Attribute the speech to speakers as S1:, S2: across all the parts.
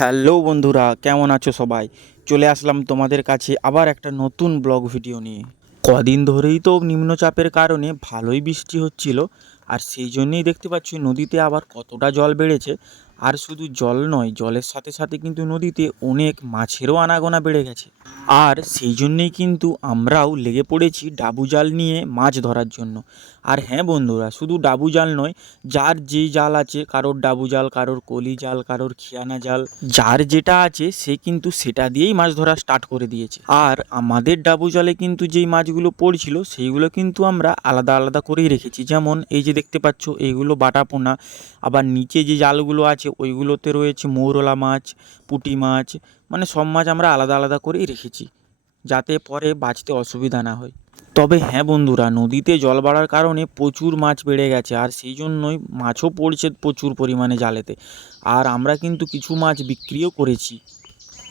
S1: Hello বন্ধুরা, কেমন আছো সবাই? চলে আসলাম তোমাদের কাছে আবার একটা নতুন ব্লগ ভিডিও নিয়ে। কদিন ধরেই তো নিম্নচাপের কারণে ভালোই বৃষ্টি হচ্ছিল, আর সেই জন্যেই দেখতে পাচ্ছি নদীতে আবার কতটা জল বেড়েছে আর শুধু জল নয়, জলের সাথে সাথে কিন্তু নদীতে অনেক মাছেরও আনাগোনা বেড়ে গেছে। আর সেই জন্যেই কিন্তু আমরাও লেগে পড়েছি ডাবু জাল নিয়ে মাছ ধরার জন্য। আর হ্যাঁ বন্ধুরা, শুধু ডাবু জাল নয়, যার যে জাল আছে, কারোর ডাবু জাল, কারোর কলি জাল, কারোর খিয়ানা জাল, যার যেটা আছে, সে কিন্তু সেটা দিয়েই মাছ ধরা স্টার্ট করে দিয়েছে। আর আমাদের ডাবু জালে কিন্তু যেই মাছগুলো পড়ছিল, সেইগুলো কিন্তু আমরা আলাদা আলাদা করেই রেখেছি। যেমন এই যে দেখতে পাচ্ছ এইগুলো বাটা পোনা, আবার নিচে যে জালগুলো আছে ওইগুলোতে রয়েছে মৌরলা মাছ, পুঁটি মাছ মানে সব মাছ আমরা আলাদা আলাদা করেই রেখেছি, যাতে পরে বাঁচতে অসুবিধা না হয়। তবে হ্যাঁ বন্ধুরা, নদীতে জল বাড়ার কারণে প্রচুর মাছ বেড়ে গেছে, আর সেই জন্যই মাছও পড়ছে প্রচুর পরিমাণে জালেতে। আর আমরা কিন্তু কিছু মাছ বিক্রিও করেছি।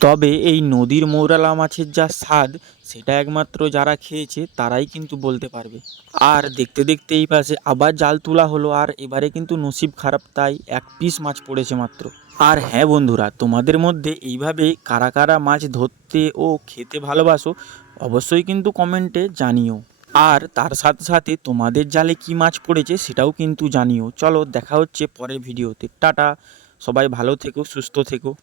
S1: তবে এই নদীর মৌরালা মাছের যা স্বাদ, সেটা একমাত্র যারা খেয়েছে, তারাই কিন্তু বলতে পারবে। আর দেখতে দেখতে এই পাশে আবার জাল তোলা হলো, আর এবারে কিন্তু নসিব খারাপ, তাই এক পিস মাছ পড়েছে মাত্র। আর হ্যাঁ বন্ধুরা, তোমাদের মধ্যে এইভাবে কারা কারা মাছ ধরতে ও খেতে ভালোবাসো, অবশ্যই কিন্তু কমেন্টে জানিও। আর তার সাথে সাথে তোমাদের জালে কি মাছ পড়েছে, সেটাও কিন্তু জানিও। চলো দেখা হচ্ছে পরের ভিডিওতে। টাটা! সবাই ভালো থেকো, সুস্থ থেকো।